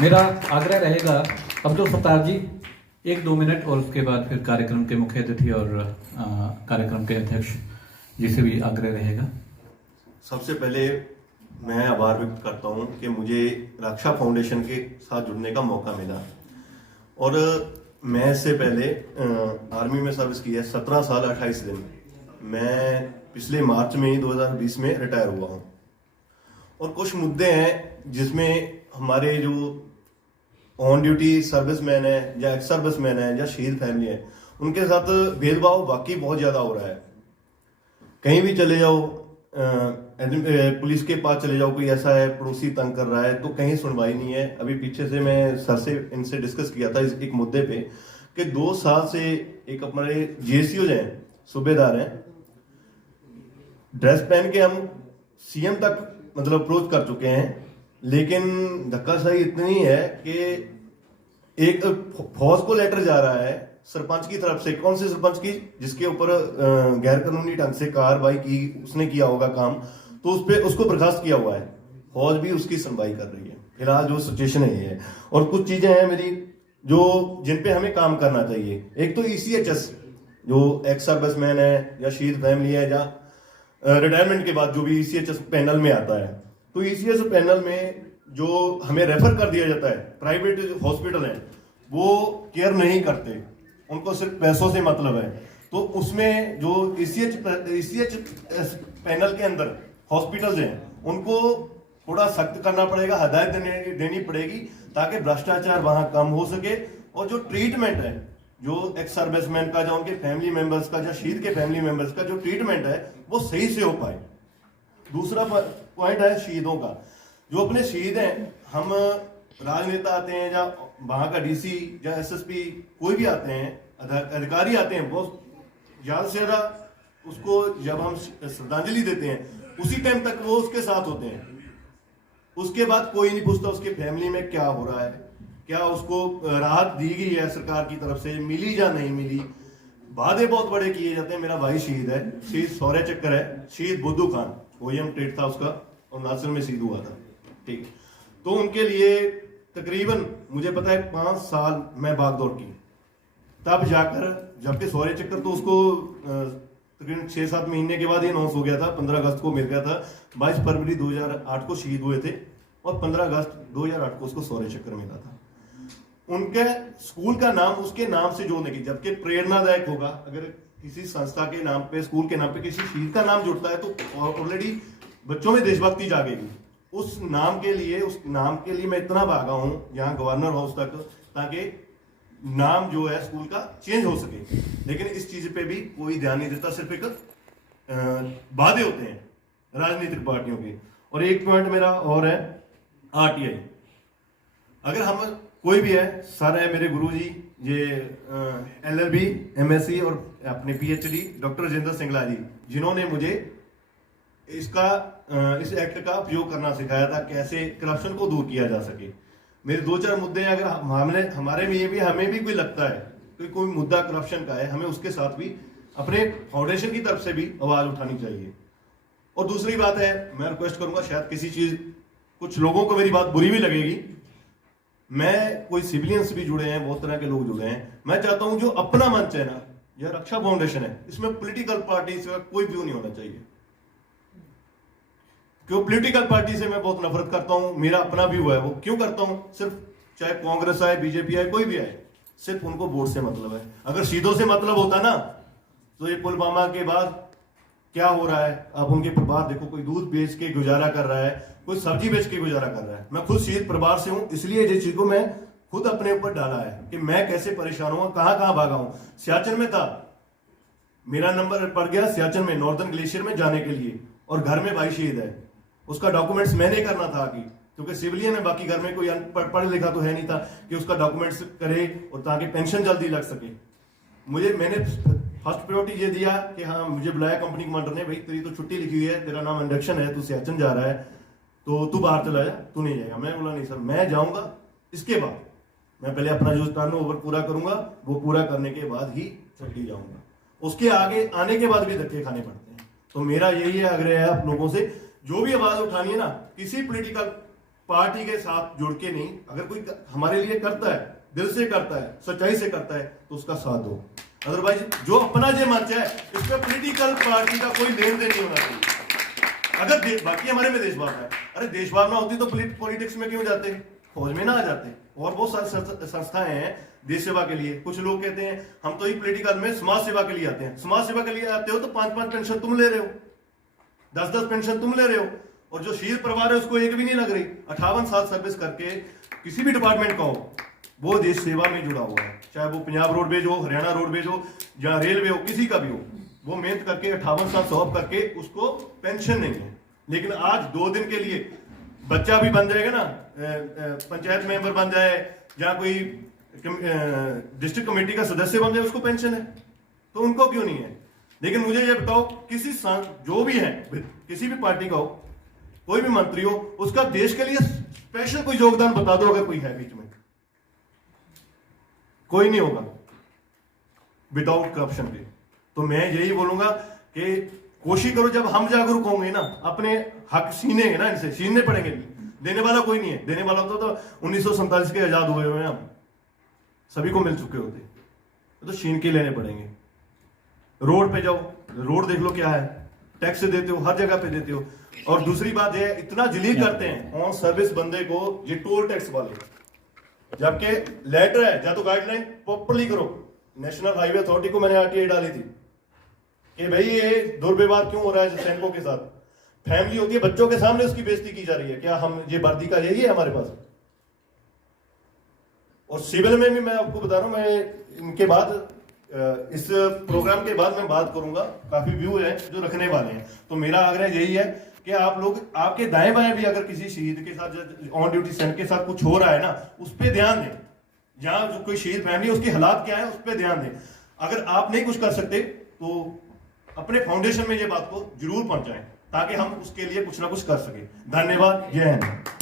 मेरा आग्रह रहेगा अब्दुल सत्तार जी 1-2 मिनट और उसके बाद फिर कार्यक्रम के मुख्य अतिथि और कार्यक्रम के अध्यक्ष जी से भी आग्रह रहेगा। सबसे पहले मैं आभार व्यक्त करता हूं कि मुझे रक्षा फाउंडेशन के साथ जुड़ने का मौका मिला। और मैं इससे पहले आर्मी में सर्विस की है 17 साल 28 दिन। मैं पिछले मार्च में ही 2020 में रिटायर हुआ हूं। और कुछ मुद्दे हैं जिसमें हमारे जो ऑन ड्यूटी सर्विसमैन है या एक्स सर्विसमैन है या शहीद फैमिली है, उनके साथ भेदभाव वाकई बहुत ज़्यादा हो रहा है। कहीं भी चले जाओ, पुलिस के पास चले जाओ, कोई ऐसा है पड़ोसी तंग कर रहा है तो कहीं सुनवाई नहीं है। अभी पीछे से मैं सर से इनसे डिस्कस किया था इस एक मुद्दे पे कि 2 साल से एक हमारे जीएसयू हैं, सूबेदार हैं, ड्रेस पहन के हम सीएम तक मतलब अप्रोच कर चुके हैं, लेकिन धक्काशाही इतनी है कि एक फौज को लेटर जा रहा है सरपंच की तरफ से। कौन से सरपंच की? जिसके ऊपर गैर कानूनी ढंग से कार्रवाई की, उसने किया होगा काम, तो उस पे उसको बर्खास्त किया हुआ है। फौज भी उसकी सुनवाई कर रही है। फिलहाल जो सिचुएशन है ये है। और कुछ चीजें हैं मेरी जो जिन पे हमें काम करना चाहिए। एक तो ईसीएचएस जो एक्स सर्विसमैन है या शहीद फैमिली है या रिटायरमेंट के बाद जो भी ईसीएचएस पैनल में आता है, तो ईसीएचएस पैनल में जो हमें रेफर कर दिया जाता है, प्राइवेट हॉस्पिटल है वो केयर नहीं करते, उनको सिर्फ पैसों से मतलब है। तो उसमें जो ईसीएचएस पैनल के अंदर हॉस्पिटल्स हैं उनको थोड़ा सख्त करना पड़ेगा, हदायत देनी पड़ेगी ताकि भ्रष्टाचार वहां कम हो सके। और जो ट्रीटमेंट है जो एक्स सर्विसमैन का, जो उनके फैमिली मेंबर्स का, जो शहीद के फैमिली मेंबर्स का जो ट्रीटमेंट है वो सही से हो पाए। दूसरा पॉइंट है शहीदों का। जो अपने शहीद हैं, हम राजनेता आते हैं या वहां का डीसी या एसएसपी कोई भी आते हैं, अधिकारी आते हैं, बहुत ज्यादा से ज्यादा उसको जब हम श्रद्धांजलि देते हैं उसी टाइम तक वो उसके साथ होते हैं। उसके बाद कोई नहीं पूछता उसके फैमिली में क्या हो रहा है, क्या उसको राहत दी गई है सरकार की तरफ से, मिली या नहीं मिली। वादे बहुत बड़े किए जाते हैं। मेरा भाई शहीद है, शहीद शौर्य चक्र है, शहीद बुद्धू खान, ओएम ट्रेड था उसका और नासिर में शहीद हुआ था। ठीक, तो उनके लिए तकरीबन मुझे पता है 5 साल मैं भागदौड़ की, तब जाकर, जबकि शौर्य चक्र तो उसको तकरीबन 6-7 महीने के बाद ही अनाउंस हो गया था। 15 अगस्त को मिल गया था। 22 फरवरी 2008 को शहीद हुए थे और 15 अगस्त 2008 को उसको शौर्य चक्र मिला था। उनके स्कूल का नाम उसके नाम से जोड़ने की, जबकि प्रेरणादायक होगा अगर किसी संस्था के नाम पे, स्कूल के नाम पे किसी शहीद का नाम जुड़ता है तो ऑलरेडी बच्चों में देशभक्ति जागेगी। उस नाम के लिए मैं इतना भागा हूं यहाँ गवर्नर हाउस तक, ताकि नाम जो है स्कूल का चेंज हो सके। लेकिन इस चीज पे भी कोई ध्यान नहीं देता, सिर्फ एक वादे होते हैं राजनीतिक पार्टियों के। और एक पॉइंट मेरा और है आरटीआई। अगर हम कोई भी है, सर है मेरे गुरुजी, ये एलएलबी, एमएससी और अपने पीएचडी डॉक्टर राजेंद्र सिंगला जी, जिन्होंने मुझे इस एक्ट का उपयोग करना सिखाया था, कैसे करप्शन को दूर किया जा सके। मेरे 2-4 मुद्दे हैं, अगर हमारे में ये भी, हमें भी कोई लगता है कि कोई मुद्दा करप्शन का है, हमें उसके साथ भी अपने फाउंडेशन की तरफ से भी आवाज उठानी चाहिए। और दूसरी बात है, मैं रिक्वेस्ट करूंगा, शायद कुछ लोगों को मेरी बात बुरी भी लगेगी, मैं कोई सिविलियंस भी जुड़े हैं, बहुत तरह के लोग जुड़े हैं, मैं चाहता हूं जो अपना मंच है ना, यह रक्षा फाउंडेशन है, इसमें पॉलिटिकल पार्टी से कोई व्यू नहीं होना चाहिए। क्यों? पॉलिटिकल पार्टी से मैं बहुत नफरत करता हूं। मेरा अपना व्यू है, वो क्यों करता हूं? सिर्फ चाहे कांग्रेस आए, बीजेपी आए, कोई भी आए, सिर्फ उनको वोट से मतलब है। अगर सीधों से मतलब होता ना, तो ये पुलवामा के बाद क्या हो रहा है, आप उनके परिवार देखो, कोई दूध बेच के गुजारा कर रहा है, कोई सब्जी बेच के गुजारा कर रहा है। मैं खुद शहीद परिवार से हूं, इसलिए ये चीज को मैं खुद अपने ऊपर डाला है कि मैं कैसे परेशान हुआ, कहां भागा हूं। सियाचिन में था, मेरा नंबर पड़ गया सियाचिन में, नॉर्दर्न ग्लेशियर में जाने के लिए, और घर में भाई शहीद है, उसका डॉक्यूमेंट्स मैंने करना था आगे, क्योंकि सिविलियन है, बाकी घर में कोई पढ़ लिखा तो है नहीं था कि उसका डॉक्यूमेंट्स करे और ताकि पेंशन जल्दी लग सके। मैंने फर्स्ट प्रायोरिटी ये दिया कि हाँ, मुझे बुलाया कंपनी कमांडर ने, भाई तेरी तो छुट्टी लिखी हुई है, तेरा नाम इंडक्शन है, तू सियाचिन जा रहा है, तो तू बाहर चला जा, तू नहीं जाएगा। मैं बोला नहीं सर, मैं जाऊंगा, इसके बाद मैं पहले अपना जो टर्न ओवर पूरा करूंगा, वो पूरा करने के बाद ही छुट्टी जाऊंगा। उसके आगे आने के बाद भी धक्के खाने पड़ते हैं। तो मेरा यही आग्रह है आप लोगों से, जो भी आवाज उठानी है ना, किसी पॉलिटिकल पार्टी के साथ जुड़ के नहीं, अगर कोई हमारे लिए करता है, दिल से करता है, सच्चाई से करता है, तो उसका साथ दो। अदरवाइज जो अपना जो मंच है, इसमें पॉलिटिकल पार्टी का कोई लेन देन नहीं होना चाहिए। अगर बाकी हमारे में देश भावना है, अरे देश भावना होती तो पॉलिटिक्स में क्यों जाते, फौज में ना आ जाते। और बहुत सारी संस्थाएं हैं देश सेवा के लिए। कुछ लोग कहते हैं हम तो ही पॉलिटिकल में समाज सेवा के लिए आते हैं। समाज सेवा के लिए आते हो तो 5-5 पेंशन तुम ले रहे हो, 10-10 पेंशन तुम ले रहे हो, और जो शहीद परिवार है उसको एक भी नहीं लग रही। 58 साल सर्विस करके किसी भी डिपार्टमेंट का हो, वो देश सेवा में जुड़ा हुआ है, चाहे वो पंजाब रोडवेज हो, हरियाणा रोडवेज हो, या रेलवे हो, किसी का भी हो, वो मेहनत करके 58 साल सर्व करके उसको पेंशन नहीं है। लेकिन आज 2 दिन के लिए बच्चा भी बन जाएगा ना, पंचायत मेंबर बन जाए या कोई डिस्ट्रिक्ट कमेटी का सदस्य बन जाए, उसको पेंशन है, तो उनको क्यों नहीं है। लेकिन मुझे ये बताओ, किसी जो भी है, किसी भी पार्टी का हो, कोई भी मंत्री हो, उसका देश के लिए स्पेशल कोई योगदान बता दो, अगर कोई है बीच में, कोई नहीं होगा विदाउट करप्शन के। तो मैं यही बोलूंगा कि कोशिश करो, जब हम जागरूक होंगे ना, अपने हक छीनेंगे ना, इनसे छीनने पड़ेंगे। देने वाला कोई नहीं है, देने वाला होता तो 1947 के आजाद हुए हुए हैं हम, सभी को मिल चुके होते, तो छीन के लेने पड़ेंगे। रोड पे जाओ, रोड देख लो क्या है, टैक्स देते हो, हर जगह पे देते हो। और दूसरी बात है, इतना जलील करते हैं ऑन सर्विस बंदे को ये टोल टैक्स वाले, जबकि लेटर है, या तो गाइडलाइन प्रॉपरली करो। नेशनल हाईवे अथॉरिटी को मैंने आरटीआई डाली थी कि भाई ये दुर्व्यवहार क्यों हो रहा है सैनिकों के साथ। फैमिली होती है, बच्चों के सामने उसकी बेइज्जती की जा रही है, क्या हम ये वर्दी का यही है हमारे पास। और सिविल में भी मैं आपको बता रहा हूं, मैं इनके बाद इस प्रोग्राम के बाद मैं बात करूंगा, काफी व्यू है जो रखने वाले हैं। तो मेरा आग्रह यही है कि आप लोग, आपके दाएं बाएं भी अगर किसी शहीद के साथ, ऑन ड्यूटी सैनिक के साथ कुछ हो रहा है ना, उस पर ध्यान दें। जहां जो कोई शहीद फैमिली, उसके हालात क्या है, उस पर ध्यान दें। अगर आप नहीं कुछ कर सकते तो अपने फाउंडेशन में ये बात को जरूर पहुंचाएं, ताकि हम उसके लिए कुछ ना कुछ कर सके। धन्यवाद, जय हिंद।